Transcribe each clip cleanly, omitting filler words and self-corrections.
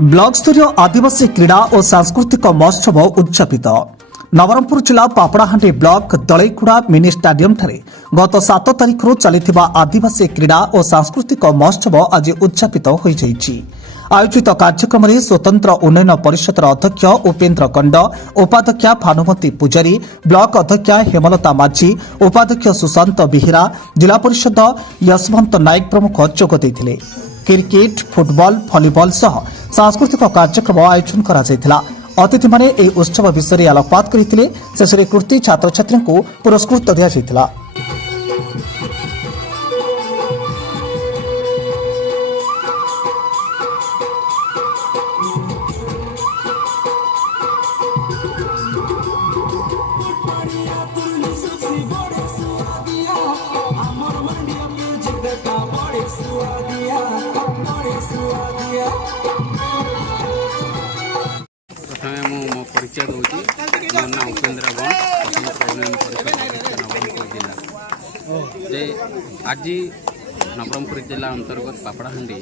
Block स्तरीय आदिवासी क्रीड़ा और सांस्कृतिक महोत्सव उद्यापित नवरंगपुर जिला पापड़ाहांडी ब्लॉक दलैकुड़ा मिनी स्टाडियम ठारे गत 7 तारिख चलिथिबा आदिवासी क्रीड़ा और सांस्कृतिक महोत्सव आज उद्यापित होई जाइछि। आयोजित कार्यक्रम में स्वतंत्र उन्नयन परिषद अध्यक्ष उपेन्द्र कंड, उपाध्यक्षा भानुमती पूजारी, ब्लॉक अध्यक्षा हेमलता माझी, उपाध्यक्ष सुशांत बेहेरा, जिला परिषद यशवंत नायक प्रमुख जोग देथिले। क्रिकेट, फुटबॉल, भलीबॉल सह सांस्कृतिक कार्यक्रम आयोजन करा जायतिला। अतिथि माने एही उत्सव विषय आलोकपात करथिले। शेषरे कृति छात्र छात्री को पुरस्कृत दिया जायतिला। प्रथम मो परिचय दूसरी मो ना उपेन्द्र उन्नयन परिषद नवरंगपुर जिला जे आज नवरंगपुर जिला अंतर्गत पापड़ाहांडी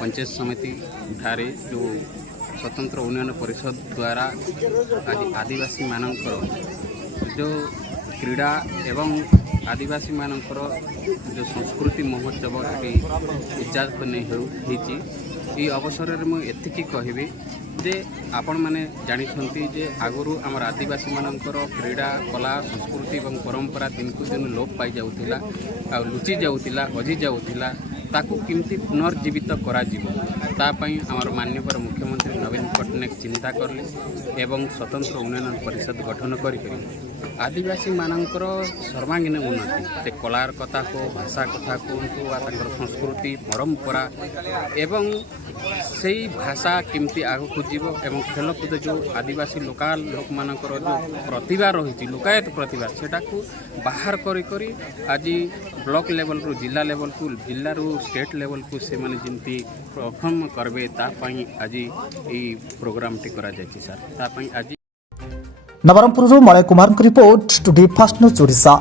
पंचायत समिति ठारे जो स्वतंत्र उन्नयन परिषद द्वारा आज आदिवासी मानकर जो क्रीड़ा एवं आदिवासी मानकर जो संस्कृति महोत्सव ये उद्यापन होती अवसर में मुझे कहबी जे आपण मैंने जानी जे आगुरी आम आदिवासी मानकर क्रीड़ा कला संस्कृति और परंपरा दिन को दिन लोप पाई जाऊला आ लुचि जाऊला अजी जाऊला ताकू किमती पुनर्जीवित करापाई आमर माननीय मुख्यमंत्री नवीन पट्टनायक चिंता करले एवं स्वतंत्र उन्नयन परिषद गठन कर आदिवासी मानकर सर्वांगीन उन्नति से कलार कथा को भाषा कथा कहतु संस्कृति परंपरा एवं से भाषा केमती आग को जीव एवं खेलकूद जो आदिवासी लोकाल लोक मानकर जो प्रतिभा रही लोकायत प्रतिभा सेटा को बाहर करी आज ब्लॉक लेवल रू जिला लेवल को जिल्ला रू स्टेट लेवल को से माने जिंती परफॉर्म करबे तापाई आज ये प्रोग्राम टी करा जायछि सर तापाई आज Nabarangpur Malay Kumar report today fast news Odisha.